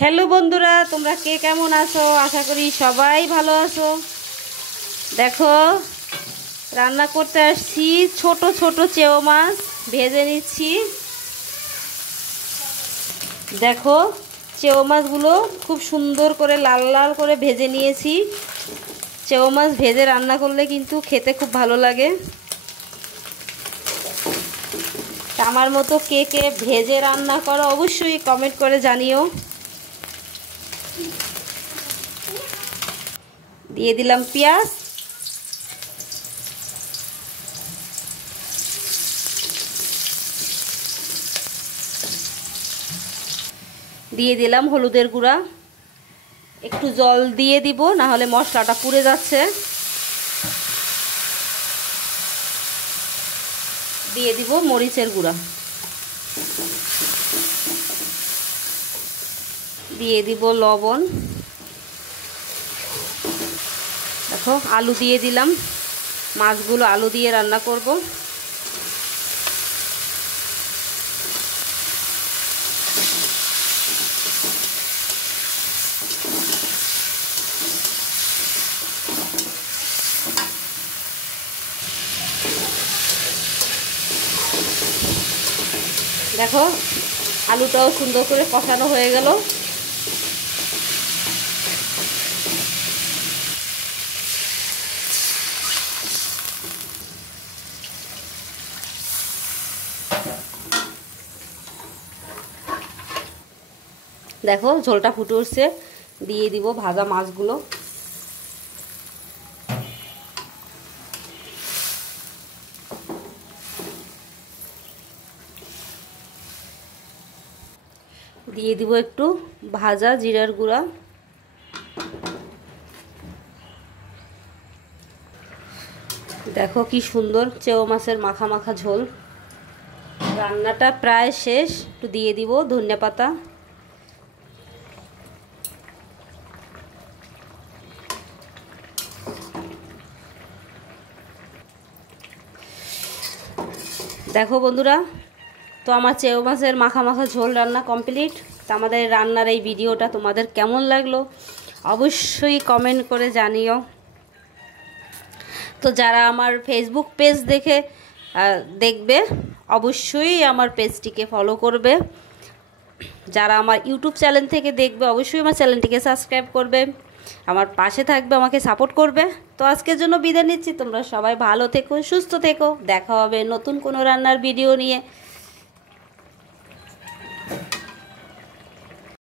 Hello বন্ধুরা, তোমরা কে কেমন আছো? আশা করি সবাই ভালো আছো। দেখো, রান্না করতে আসছি। ছোট ছোট চেও মাছ ভেজে নিচ্ছি। দেখো, চেও মাছগুলো খুব সুন্দর করে লাল লাল করে ভেজে নিয়েছি। চেও মাছ ভেজে রান্না করলে কিন্তু খেতে খুব ভালো লাগে। আমার মতো কে কে ভেজে রান্না করো অবশ্যই কমেন্ট করে জানিও। দিয়ে দিলাম পেঁয়াজ, দিয়ে দিলাম হলুদের গুঁড়া। একটু জল দিয়ে দিব, না হলে মশলাটা পুড়ে যাচ্ছে। দিয়ে দিব মরিচের গুঁড়া, দিয়ে দিব লবণ। দেখো, আলু দিয়ে দিলাম। মাছগুলো আলু দিয়ে রান্না করব। দেখো, আলুটাও সুন্দর করে কষানো হয়ে গেল। দেখো, ঝোলটা ফুটে উঠছে। দিয়ে দিব ভাজা মাছগুলো। দিয়ে দিব একটু ভাজা জিরার গুঁড়া। দেখো কি সুন্দর চেও মাছের মাখা মাখা ঝোল। রান্নাটা প্রায় শেষ। একটু দিয়ে দিব ধনিয়া পাতা। দেখো বন্ধুরা, তো আমার চেও মাছের মাখা মাখা ঝোল রান্না কমপ্লিট। তো আমাদের রান্নার এই ভিডিওটা তোমাদের কেমন লাগলো অবশ্যই কমেন্ট করে জানিও। তো যারা আমার ফেসবুক পেজ দেখবে অবশ্যই আমার পেজটিকে ফলো করবে। যারা আমার ইউটিউব চ্যানেল থেকে দেখবে অবশ্যই আমার চ্যানেলটিকে সাবস্ক্রাইব করবে, আমার পাশে থাকবে, আমাকে সাপোর্ট করবে। তো আজকের জন্য বিদায় নিচ্ছি। তোমরা সবাই ভালো থেকো, সুস্থ থেকো। দেখা হবে নতুন কোনো রান্নার ভিডিও নিয়ে।